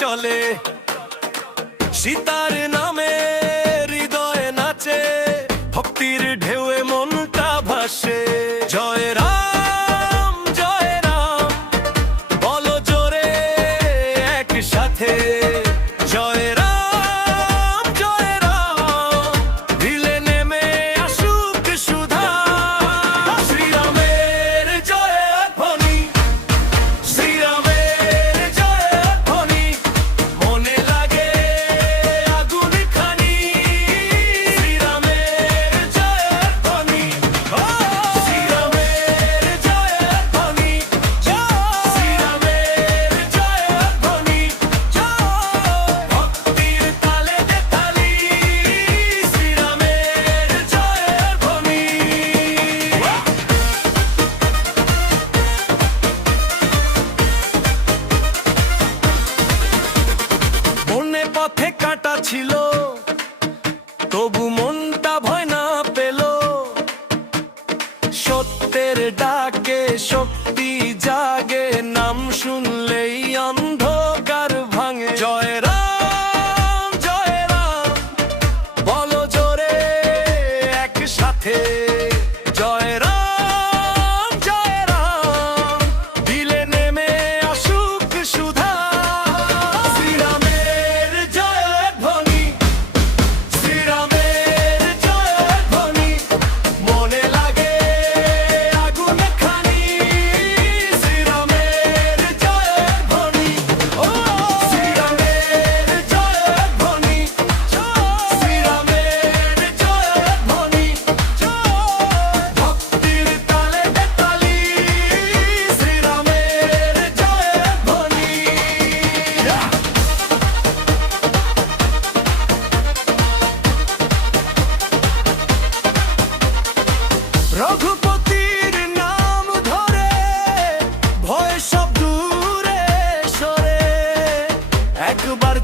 চলে সীতার নামে হৃদয়ে নাচে ভক্তির ঢেউয়ে মনটা ভাসে জয় রাম বলো জোরে একসাথে জয় রাম দিলে নেমে আসুক সুধা শ্রীরামের জয় ধ্বনি শ্রীরামের জয় ধ্বনি মনে লাগে আগুন খানি শ্রীরামের জয় ধ্বনি শ্রীরামের জয় ধ্বনি শ্রীরামের জয় ধ্বনি ভক্তির তালে দে তালি শ্রীরামের জয় ধ্বনি বনে পথে কাটা ছিল তবু মনটা ভয় না পেল সত্যের ডাকে শক্তি জাগে নাম শুনলেই অন্ধকার ভাঙে জয় রাম বলো জোরে একসাথে জয় রাম দিলে নেমে আসুক সুধা শ্রীরামের জয় ধ্বনি শ্রীরামের জয় ধ্বনি মনে লাগে আগুন খানি শ্রীরামের জয় ধ্বনি শ্রীরামের জয় ধ্বনি শ্রীরামের জয় ধ্বনি ভক্তির তালে দে তালি শ্রীরামের জয় ধ্বনি রঘুপতির নাম ধরে ভয় সব দূরে সরে একবার